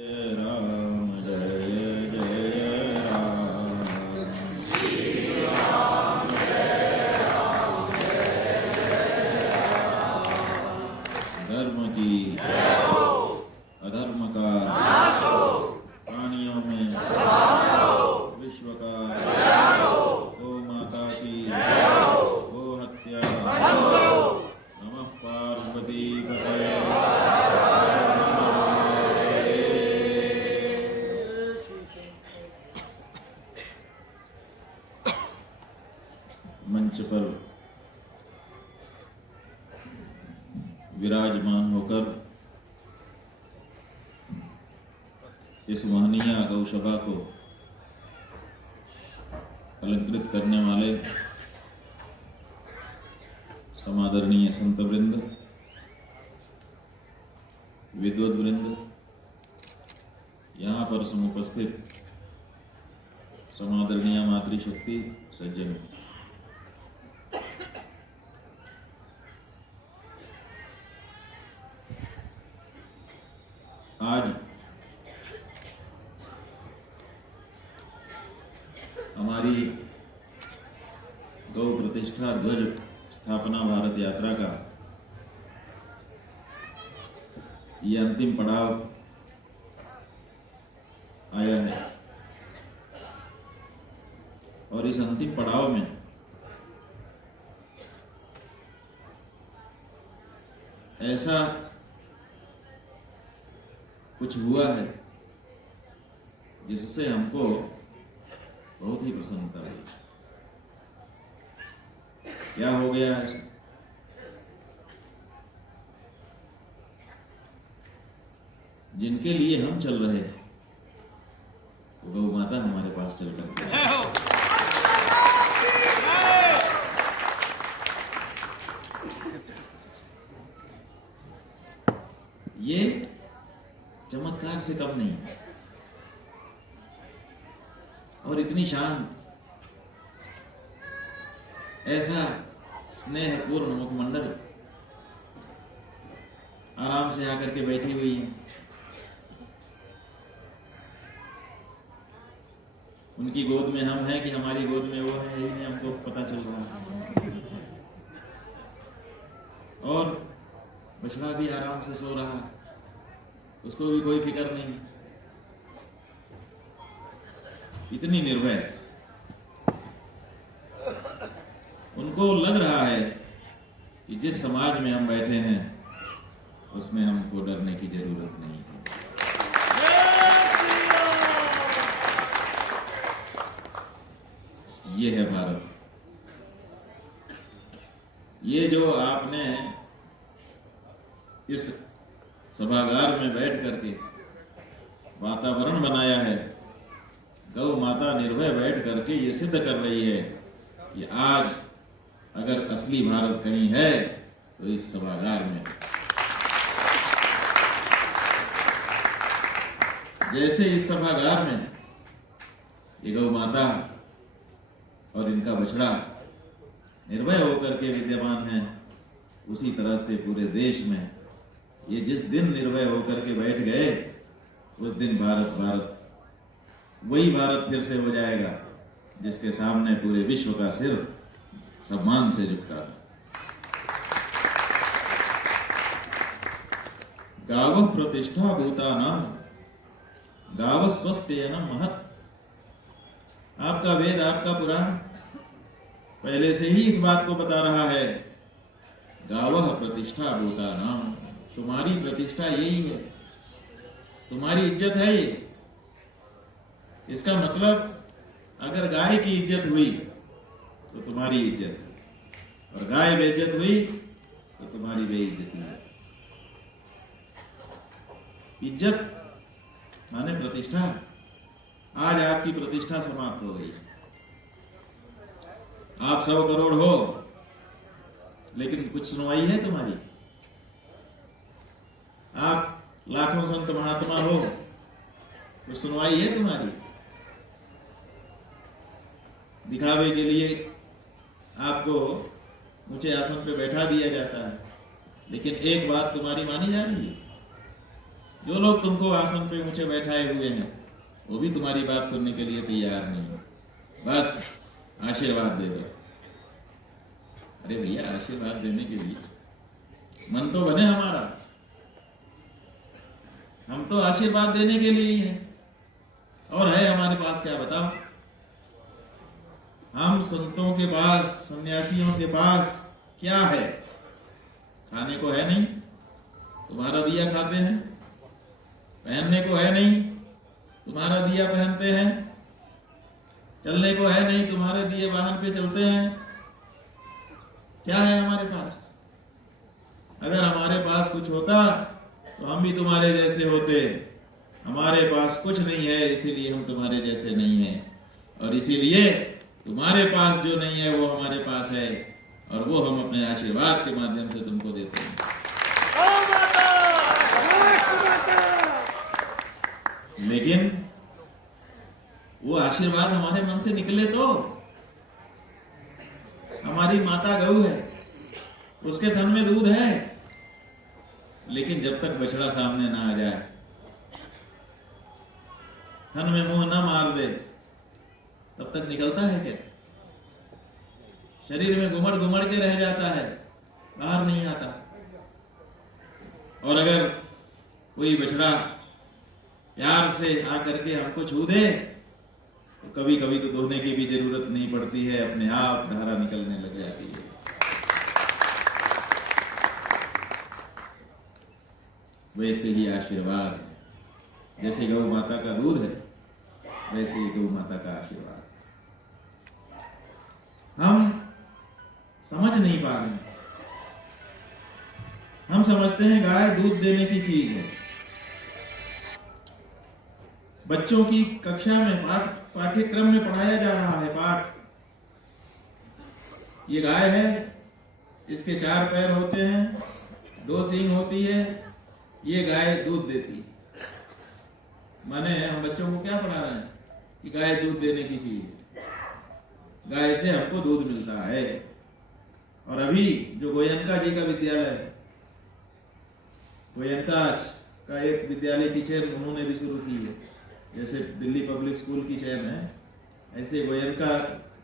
राम जय जय राम। धर्म की अधर्म का प्राणियों में विश्व का गौ माता की गो हत्या। नमः पार्वती पतये। मंच पर विराजमान होकर इस महनीय गौसभा को अलंकृत करने वाले समादरणीय संत वृंद, विद्वत वृंद, यहाँ पर समुपस्थित समादरणीय मातृशक्ति सज्जन, आज हमारी गौ प्रतिष्ठा ध्वज स्थापना भारत यात्रा का ये अंतिम पड़ाव आया है और इस अंतिम पड़ाव में ऐसा कुछ हुआ है जिससे हमको बहुत ही प्रसन्नता हुई। क्या हो गया ऐसा? जिनके लिए हम चल रहे हैं वो गौ माता हमारे पास चल कर ये चमत्कार से कम नहीं और इतनी शांत, ऐसा स्नेहपूर्ण मुखमंडल आराम से आकर के बैठी हुई है। उनकी गोद में हम हैं कि हमारी गोद में वो है, यही नहीं हमको पता चल रहा है। और बछड़ा भी आराम से सो रहा है, उसको भी कोई फिक्र नहीं। इतनी निर्भय, उनको लग रहा है कि जिस समाज में हम बैठे हैं उसमें हमको डरने की जरूरत नहीं है। ये है भारत। ये जो आपने इस सभागार में बैठ करके वातावरण बनाया है, गौ माता निर्भय बैठ करके ये सिद्ध कर रही है कि आज अगर असली भारत कहीं है तो इस सभागार में। जैसे इस सभागार में ये गौ माता और इनका बछड़ा निर्भय होकर के विद्यमान है, उसी तरह से पूरे देश में ये जिस दिन निर्भय होकर के बैठ गए उस दिन भारत वही भारत फिर से हो जाएगा जिसके सामने पूरे विश्व का सिर सम्मान से झुकता है। गावः प्रतिष्ठा भूतानां गावः स्वस्त्येन महत्। आपका वेद, आपका पुराण पहले से ही इस बात को बता रहा है। गावः प्रतिष्ठा भूतानां, तुम्हारी प्रतिष्ठा यही है, तुम्हारी इज्जत है ये। इसका मतलब अगर गाय की इज्जत हुई तो तुम्हारी इज्जत है, और गाय बेइज्जत हुई तो तुम्हारी बेइज्जती है। इज्जत माने प्रतिष्ठा। आज आपकी प्रतिष्ठा समाप्त हो गई। आप 100 करोड़ हो लेकिन कुछ सुनवाई है तुम्हारी? आप लाखों संत महात्मा हो, कुछ सुनवाई है तुम्हारी? दिखावे के लिए आपको ऊंचे आसन पे बैठा दिया जाता है, लेकिन एक बात तुम्हारी मानी जा रही है? जो लोग तुमको आसन पे ऊंचे बैठाए हुए हैं वो भी तुम्हारी बात सुनने के लिए तैयार नहीं है। बस आशीर्वाद दे दो। अरे भैया, आशीर्वाद देने के लिए मन तो बने हमारा। हम तो आशीर्वाद देने के लिए ही हैं। और है हमारे पास क्या बताओ? हम संतों के पास, सन्यासियों के पास क्या है? खाने को है नहीं, तुम्हारा दिया खाते हैं। पहनने को है नहीं, तुम्हारा दिया पहनते हैं। चलने को है नहीं, तुम्हारे दिए वाहन पे चलते हैं। क्या है हमारे पास? अगर हमारे पास कुछ होता तो हम भी तुम्हारे जैसे होते। हमारे पास कुछ नहीं है, इसीलिए हम तुम्हारे जैसे नहीं हैं। और इसीलिए तुम्हारे पास जो नहीं है वो हमारे पास है, और वो हम अपने आशीर्वाद के माध्यम से तुमको देते हैं। लेकिन वो आशीर्वाद हमारे मन से निकले तो। हमारी माता गऊ है, उसके थन में दूध है, लेकिन जब तक बछड़ा सामने ना आ जाए, थन में मुंह ना मार दे, तब तक निकलता है क्या? शरीर में घुमड़ घुमड़ के रह जाता है, बाहर नहीं आता। और अगर कोई बछड़ा प्यार से आकर के हमको छू दे तो कभी कभी तो धोने की भी जरूरत नहीं पड़ती है, अपने आप धारा निकलने लग जाती है। वैसे ही आशीर्वाद है, जैसे गौ माता का दूध है, वैसे ही गौ माता का आशीर्वाद। हम समझ नहीं पा रहे हैं। हम समझते हैं गाय दूध देने की चीज है। बच्चों की कक्षा में पाठ्यक्रम में पढ़ाया जा रहा है पाठ। ये गाय है, इसके 4 पैर होते हैं, 2 सींग होती है, ये गाय दूध देती है। माने हम बच्चों को क्या पढ़ा रहे हैं कि गाय दूध देने की चीज है, गाय से हमको दूध मिलता है। और अभी जो गोयनका जी का विद्यालय है, गोयनका का एक विद्यालय की चेन उन्होंने भी शुरू की है। जैसे दिल्ली पब्लिक स्कूल की चेन है, ऐसे गोयनका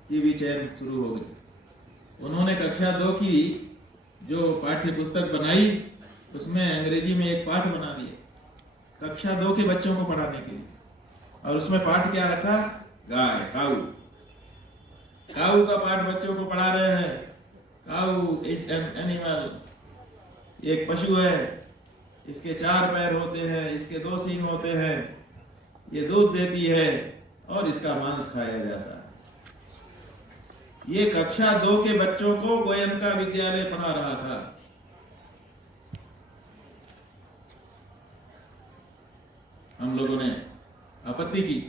की भी चेन शुरू हो गई। उन्होंने कक्षा 2 की जो पाठ्य पुस्तक बनाई, उसमें अंग्रेजी में एक पाठ बना दिया कक्षा 2 के बच्चों को पढ़ाने के लिए। और उसमें पाठ क्या रखा? गाय, काऊ। काऊ का पाठ बच्चों को पढ़ा रहे हैं। काऊ इज एन एनिमल, एक पशु है, इसके 4 पैर होते हैं, इसके 2 सींग होते हैं, ये दूध देती है और इसका मांस खाया जाता है। ये कक्षा 2 के बच्चों को गोयनका विद्यालय पढ़ा रहा था। हम लोगों ने आपत्ति की,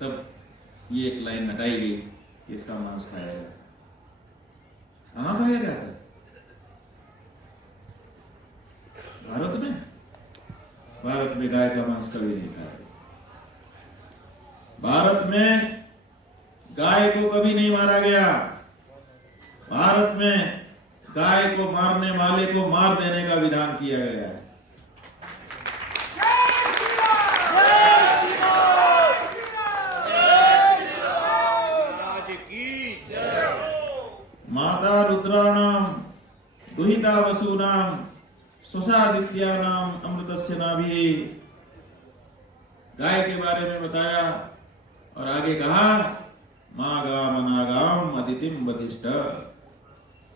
तब ये एक लाइन हटाई गई कि इसका मांस खाया जाता है। कहां खाया जाता है? भारत में? भारत में गाय का मांस कभी नहीं खाया। भारत में गाय को कभी नहीं मारा गया। भारत में गाय को मारने वाले को मार देने का विधान किया गया है। माता रुद्राणाम दुहिता वसूनाम स्वसादित्यानाम अमृतस्य नाभि। गाय के बारे में बताया और आगे कहा मागाम अनागाम अदितिम वधिष्ठ।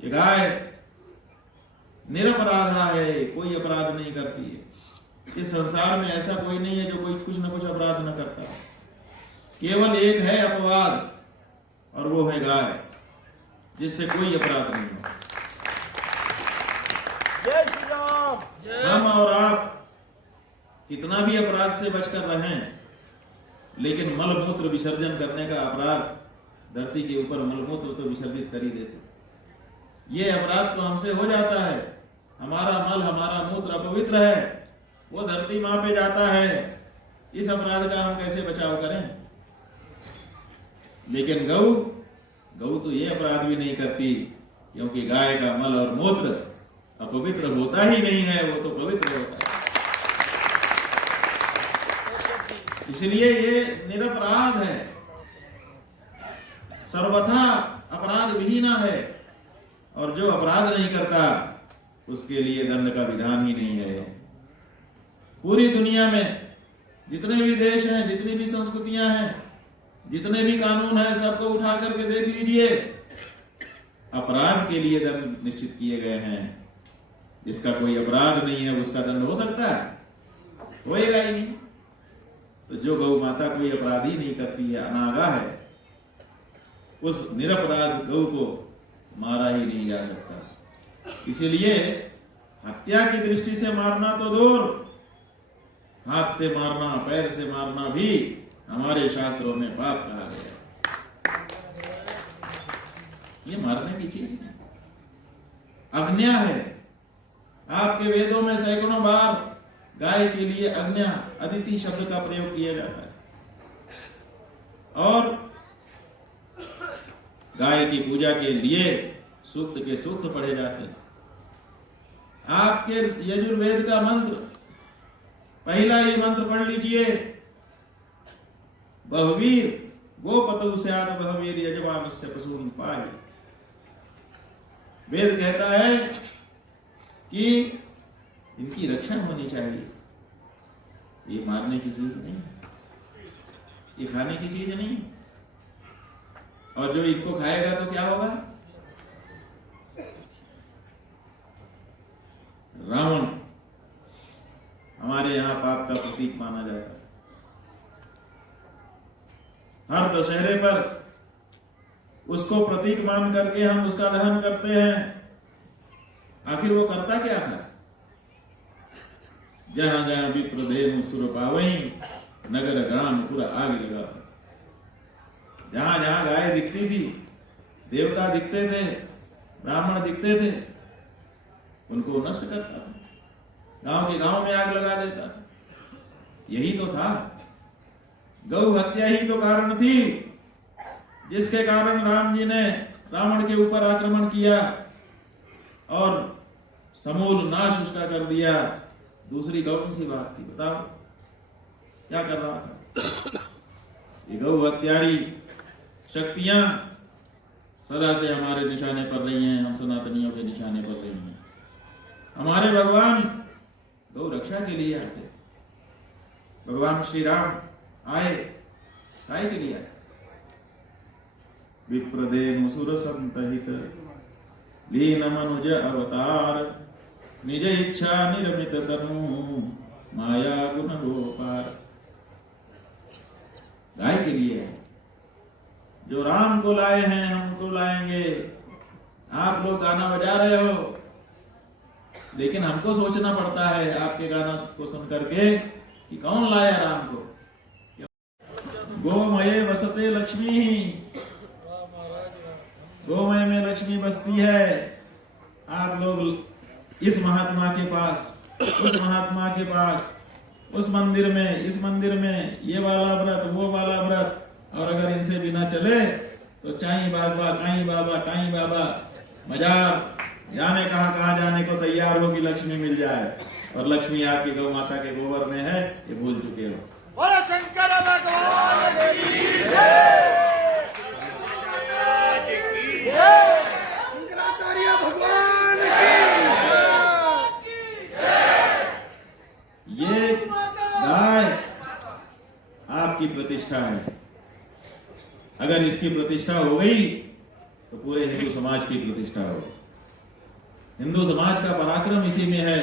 ये गाय निरपराधा है, कोई अपराध नहीं करती है। इस संसार में ऐसा कोई नहीं है जो कोई कुछ न कुछ अपराध न करता है। केवल एक है अपवाद, और वो है गाय, जिससे कोई अपराध नहीं हो। जय श्री राम। हम और आप कितना भी अपराध से बचकर रहें, लेकिन मल मूत्र विसर्जन करने का अपराध, धरती के ऊपर मलमूत्र तो विसर्जित कर ही देते। ये अपराध तो हमसे हो जाता है। हमारा मल, हमारा मूत्र अपवित्र है, वो धरती मां पे जाता है। इस अपराध का हम कैसे बचाव करें? लेकिन गऊ तो ये अपराध भी नहीं करती, क्योंकि गाय का मल और मूत्र अपवित्र होता ही नहीं है, वो तो पवित्र होता है। इसलिए ये निरपराध है, सर्वथा अपराध विहीन है, और जो अपराध नहीं करता उसके लिए दंड का विधान ही नहीं है। पूरी दुनिया में जितने भी देश हैं, जितनी भी संस्कृतियां हैं, जितने भी कानून हैं, सबको उठा करके देख लीजिए, अपराध के लिए दंड निश्चित किए गए हैं। जिसका कोई अपराध नहीं है उसका दंड हो सकता है? होएगा ही नहीं। तो जो गौ माता कोई अपराध ही नहीं करती है, अनागा है, उस निरपराध गौ को मारा ही नहीं जा सकता। इसीलिए हत्या की दृष्टि से मारना तो दूर, हाथ से मारना, पैर से मारना भी हमारे शास्त्रों में पाप कहा गया है। ये मारने की चीज है, आज्ञा है। आपके वेदों में सैकड़ों बार गाय के लिए आज्ञा, अदिति शब्द का प्रयोग किया जाता है, और गाय की पूजा के लिए सूक्त के सूक्त पढ़े जाते हैं। आपके यजुर्वेद का मंत्र, पहला ही मंत्र पढ़ लीजिए, बहुवीर गोपतु स्यात् बहुवीर यजमानस्य पशून् पाहि। वेद कहता है कि इनकी रक्षा होनी चाहिए। ये मारने की चीज नहीं, ये खाने की चीज नहीं, और जो इनको खाएगा तो क्या होगा? रावण हमारे यहाँ पाप का प्रतीक माना जाता है। हर दशहरे पर उसको प्रतीक मान करके हम उसका दहन करते हैं। आखिर वो करता क्या था? जहां जहां विप्र धेनु सुर पावई, नगर ग्राम पूरा आग लगा। जहां जहां गाय दिखती थी, देवता दिखते थे, ब्राह्मण दिखते थे, उनको नष्ट करता था, गांव के गांव में आग लगा देता था। यही तो था, गौ हत्या ही तो कारण थी जिसके कारण राम जी ने रावण के ऊपर आक्रमण किया और समूल नाश उसका कर दिया। दूसरी कौन सी बात थी बताओ? क्या कर रहा था? ये गौ हत्यारी शक्तियां सदा से हमारे निशाने पर रही हैं, हम सनातनियों के निशाने पर रही हैं। हमारे भगवान गौ रक्षा के लिए आते। भगवान श्री राम आए काय के लिए आए? विप्रदेनु सुर संतहित लीन मनुज अवतार, निज इच्छा निर्मित तनु माया गुण गोपार। गाय के लिए है, जो राम को लाए हैं हमको लाएंगे। आप लोग गाना बजा रहे हो, लेकिन हमको सोचना पड़ता है आपके गाना को सुन करके कि कौन लाया राम को। गोमये वसते लक्ष्मी, गोमय में लक्ष्मी बसती है। आप लोग इस महात्मा के पास, उस महात्मा के पास, उस मंदिर में, इस मंदिर में, ये वाला व्रत, वो वाला व्रत, और अगर इनसे बिना चले तो चाई बाबा, काई बाबा, टाई बाबा, मजार, जाने कहाँ जाने को तैयार हो कि लक्ष्मी मिल जाए। और लक्ष्मी आपकी गौ माता के गोबर में है, ये भूल चुके हो। बोलो शंकर भगवान की जय, शंकराचार्य भगवान की जय। ये गाय आपकी प्रतिष्ठा है। अगर इसकी प्रतिष्ठा हो गई तो पूरे हिंदू समाज की प्रतिष्ठा हो। हिंदू समाज का पराक्रम इसी में है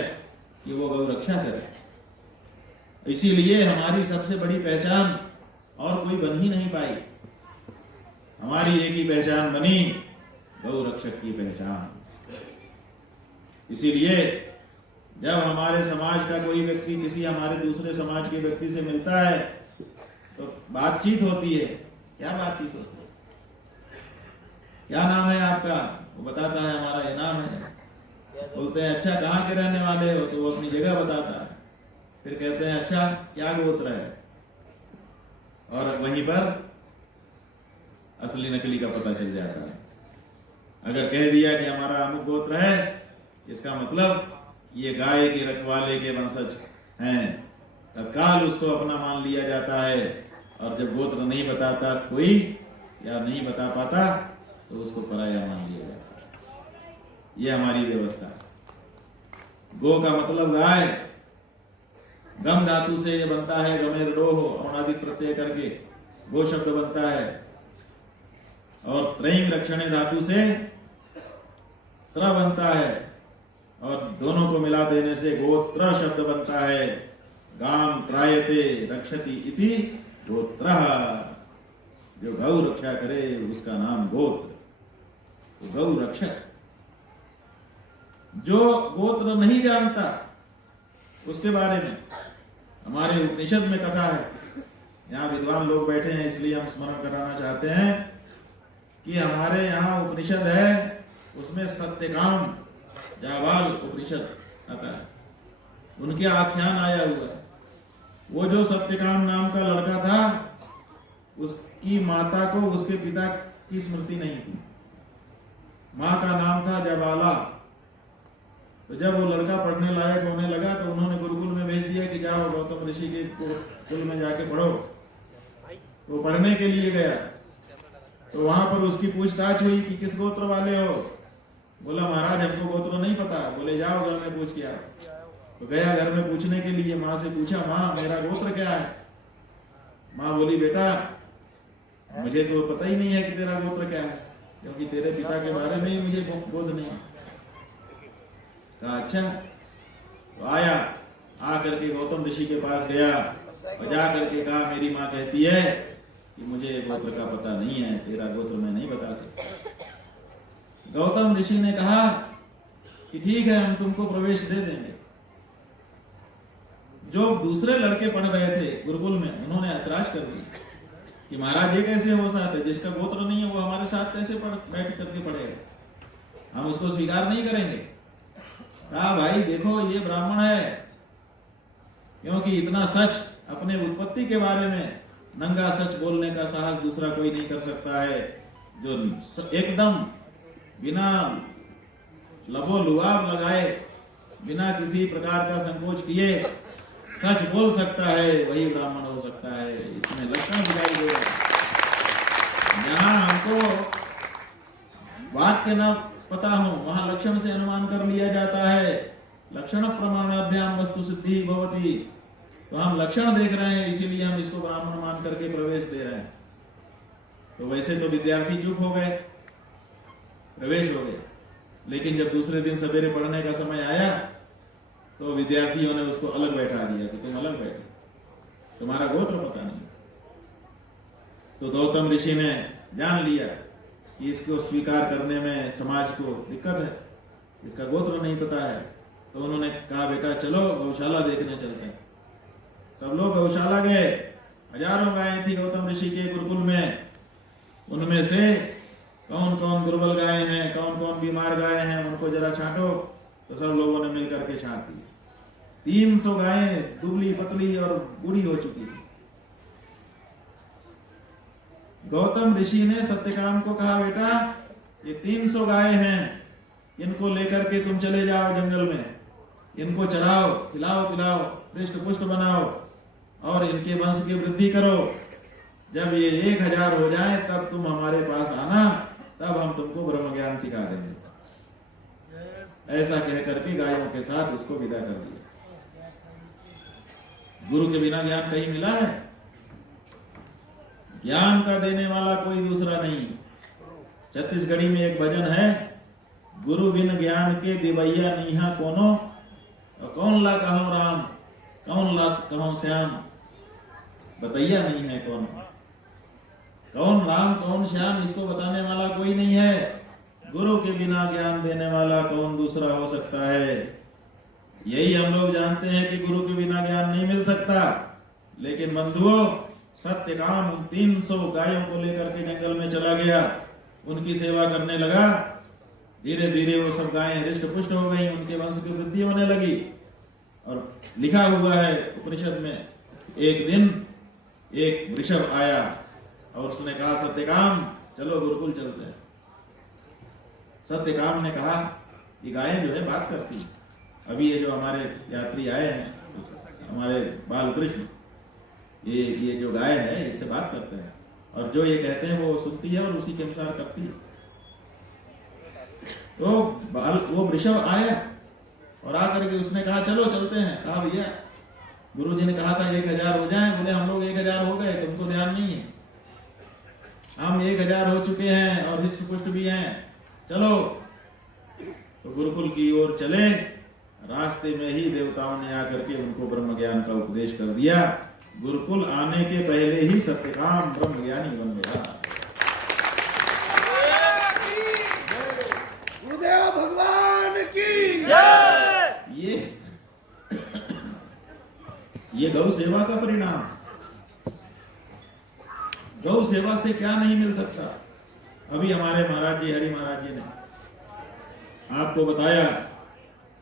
कि वो गौ रक्षा करे। इसीलिए हमारी सबसे बड़ी पहचान और कोई बन ही नहीं पाई। हमारी एक ही पहचान बनी, गौ रक्षक की पहचान। इसीलिए जब हमारे समाज का कोई व्यक्ति किसी हमारे दूसरे समाज के व्यक्ति से मिलता है तो बातचीत होती है। क्या बातचीत होती है? क्या नाम है आपका? वो बताता है हमारा ये नाम है। बोलते हैं अच्छा कहाँ के रहने वाले हो? तो वो अपनी जगह बताता है। फिर कहते हैं अच्छा क्या गोत्र है? और वहीं पर असली नकली का पता चल जाता है। अगर कह दिया कि हमारा अमुक गोत्र है, इसका मतलब ये गाय के रखवाले के वंशज हैं, तत्काल उसको अपना मान लिया जाता है, और जब गोत्र नहीं बताता कोई या नहीं बता पाता तो उसको पराया मान लिया जाता है। ये हमारी व्यवस्था है। गो का मतलब गाय, गम धातु से ये बनता है, गमेर डोह औणादिक प्रत्यय करके गो शब्द बनता है, और त्रयिंग रक्षणे धातु से त्र बनता है, और दोनों को मिला देने से गोत्र शब्द बनता है। गाम त्रायते रक्षति इति गोत्र, जो गौ रक्षा करे उसका नाम गोत्र, तो गौ रक्षक। जो गोत्र नहीं जानता उसके बारे में हमारे उपनिषद में कथा है। यहाँ विद्वान लोग बैठे हैं इसलिए हम स्मरण कराना चाहते हैं कि हमारे यहाँ उपनिषद है, उसमें सत्यकाम जाबाल उपनिषद आता है, उनके आख्यान आया हुआ है। वो जो सत्यकाम नाम का लड़का था, उसकी माता को उसके पिता की स्मृति नहीं थी। माँ का नाम था जबाला। तो जब वो लड़का पढ़ने लायक होने लगा तो उन्होंने गुरुकुल में भेज दिया कि जाओ गौतम ऋषि के कुल में जाके पढ़ो। तो पढ़ने के लिए गया, तो वहां पर उसकी पूछताछ हुई कि किस गोत्र वाले हो। बोला महाराज हमको गोत्र नहीं पता। बोले जाओ घर में पूछ के आओ। तो गया घर में पूछने के लिए, माँ से पूछा माँ मेरा गोत्र क्या है। माँ बोली बेटा मुझे तो पता ही नहीं है कि तेरा गोत्र क्या है, क्योंकि तेरे पिता के बारे में ही मुझे बोध नहीं। कहा अच्छा। तो आया, आकर के गौतम ऋषि के पास गया और जा करके कहा मेरी माँ कहती है कि मुझे गोत्र का पता नहीं है, तेरा गोत्र मैं नहीं बता सकता। गौतम ऋषि ने कहा कि ठीक है हम तुमको प्रवेश दे देंगे। जो दूसरे लड़के पढ़ रहे थे गुरुकुल में, उन्होंने ऐतराज कर दिया कि महाराज ये कैसे हो सकता है, जिसका गोत्र नहीं है वो हमारे साथ कैसे बैठ करके पढ़ेगा, हम उसको स्वीकार नहीं करेंगे। कहा भाई देखो ये ब्राह्मण है, क्योंकि इतना सच अपने उत्पत्ति के बारे में नंगा सच बोलने का साहस दूसरा कोई नहीं कर सकता है। जो एकदम बिना लबो लुआब लगाए, बिना किसी प्रकार का संकोच किए सच बोल सकता है, वही ब्राह्मण हो सकता है। इसमें लक्षण दिखाई दे रहा है। जहां हमको वाक्य न पता हो वहां लक्षण से अनुमान कर लिया जाता है। लक्षण प्रमाणाभ्याम वस्तु सिद्धि भवति। तो हम लक्षण देख रहे हैं इसीलिए हम इसको ब्राह्मण मान करके प्रवेश दे रहे हैं। तो वैसे तो विद्यार्थी चुप हो गए, प्रवेश हो गए, लेकिन जब दूसरे दिन सवेरे पढ़ने का समय आया तो विद्यार्थियों ने उसको अलग बैठा दिया कि तुम अलग बैठे, तुम्हारा गोत्र पता नहीं। तो गौतम ऋषि ने जान लिया कि इसको स्वीकार करने में समाज को दिक्कत है, इसका गोत्र नहीं पता है। तो उन्होंने कहा बेटा चलो गौशाला देखने चलते हैं। सब लोग गौशाला गए। हजारों गायें थी गौतम ऋषि के गुरुकुल में। उनमें से कौन कौन दुर्बल गायें हैं, कौन कौन बीमार गायें हैं, उनको जरा छांटो। तो सब लोगों ने मिलकर के छांट दी। 300 गायें दुबली पतली और बूढ़ी हो चुकी थी। गौतम ऋषि ने सत्यकाम को कहा बेटा ये 300 गायें हैं, इनको लेकर के तुम चले जाओ जंगल में, इनको चराओ, खिलाओ पिलाओ, हृष्ट पुष्ट बनाओ और इनके वंश की वृद्धि करो। जब ये 1000 हो जाए तब तुम हमारे पास आना, तब हम तुमको ब्रह्म ज्ञान सिखा देंगे। ऐसा कह करके गायों के साथ उसको विदा कर दिया। गुरु के बिना ज्ञान कहीं मिला है? ज्ञान का देने वाला कोई दूसरा नहीं। छत्तीसगढ़ी में एक भजन है, गुरु बिन ज्ञान के दिवैया नीहा कोनो, और कौन ला कहो राम, कौन ला कहो श्याम। बतैया नहीं है कौन, कौन राम कौन श्याम इसको बताने वाला कोई नहीं है। गुरु के बिना ज्ञान देने वाला कौन दूसरा हो सकता है। यही हम लोग जानते हैं कि गुरु के बिना ज्ञान नहीं मिल सकता। लेकिन बंधुओं, सत्यकाम 300 गायों को लेकर के जंगल में चला गया, उनकी सेवा करने लगा। धीरे धीरे वो सब गायें हृष्ट पुष्ट हो गई, उनके वंश की वृद्धि होने लगी। और लिखा हुआ है उपनिषद में, एक दिन एक वृषभ आया और उसने कहा सत्यकाम चलो गुरुकुल चलते हैं। सत्यकाम ने कहा ये गायें जो है बात करती है। अभी ये जो हमारे यात्री आए हैं हमारे बालकृष्ण, ये जो गाय है इससे बात करते हैं, और जो ये कहते हैं वो सुनती है और उसी के अनुसार करती है। तो वो वृषभ आया और आकर के उसने कहा चलो चलते हैं। कहा भैया गुरुजी ने कहा था 1000 हो जाए। बोले हम लोग 1000 हो गए, तुमको ध्यान नहीं है, हम 1000 हो चुके हैं और हृष्ट पुष्ट भी हैं, चलो। तो गुरुकुल की ओर चले। रास्ते में ही देवताओं ने आकर के उनको ब्रह्म ज्ञान का उपदेश कर दिया। गुरुकुल आने के पहले ही सत्यकाम ब्रह्म ज्ञानी बन गया। गुरुदेव भगवान की जय। ये गौ सेवा का परिणाम। गौ सेवा से क्या नहीं मिल सकता। अभी हमारे महाराज जी, हरि महाराज जी ने आपको बताया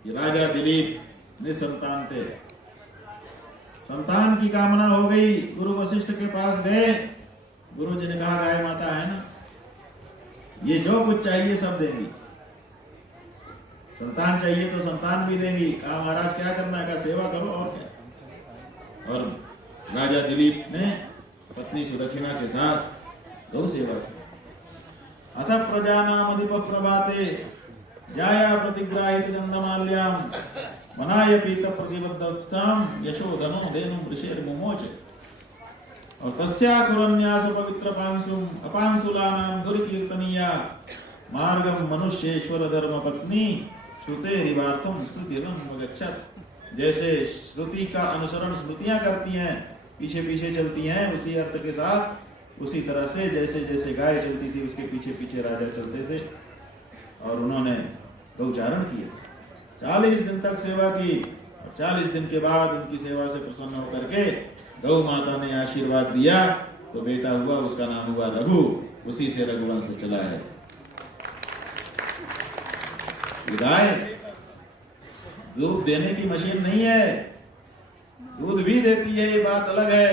कि राजा दिलीप निसंतान थे, संतान की कामना हो गई, गुरु वशिष्ठ के पास गए। गुरु जी ने कहा गाय माता है ना, ये जो कुछ चाहिए सब देंगी, संतान चाहिए तो संतान भी देंगी। कहा महाराज क्या करना है? कहा सेवा करो और क्या। और राजा दिलीप ने पत्नी सुदक्षिणा के साथ गौ सेवा की। अथ प्रजानाम अधिप प्रभाते जाया प्रतिग्राहित दंडमाल्याम मनाय पीत प्रतिबद्धसाम यशोधनो धेनु वृषेर मुमोच। और तस्या कुरन्यास पवित्र पांसुम अपांसुलानाम दुर्कीर्तनीया मार्गम मनुष्येश्वर धर्म पत्नी श्रुते रिवार्थम स्तुतिरम गच्छत। जैसे श्रुति का अनुसरण स्मृतियां करती हैं, पीछे पीछे चलती हैं, उसी अर्थ के साथ उसी तरह से जैसे जैसे गाय चलती थी उसके पीछे पीछे राजा चलते थे। और उन्होंने गौचारण किए, 40 दिन तक सेवा की। और 40 दिन के बाद उनकी सेवा से प्रसन्न होकर के गौ माता ने आशीर्वाद दिया, तो बेटा हुआ, उसका नाम हुआ रघु। उसी से रघुवंश चला है। गाय दूध देने की मशीन नहीं है, दूध भी देती है, ये बात अलग है,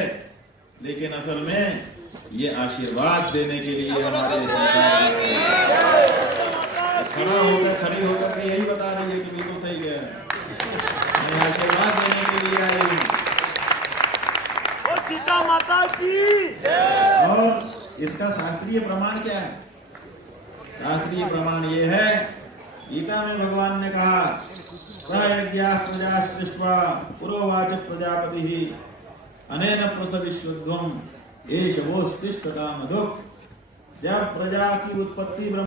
लेकिन असल में ये आशीर्वाद देने के लिए हमारे संसार में खड़ा होकर खड़ी होकर के यही बता रही है कि बिल्कुल सही है, मैं आशीर्वाद देने के लिए आई हूँ। सीता माता की जय। और इसका शास्त्रीय प्रमाण क्या है? शास्त्रीय प्रमाण ये है, गीता में भगवान ने कहा प्रयज्ञा प्रजा सृष्ट्वा पुरोवाच प्रजापति अनेन प्रसविष्वध्वम एष वोस्तिष्ठ कामधुक्। जब प्रजा की उत्पत्ति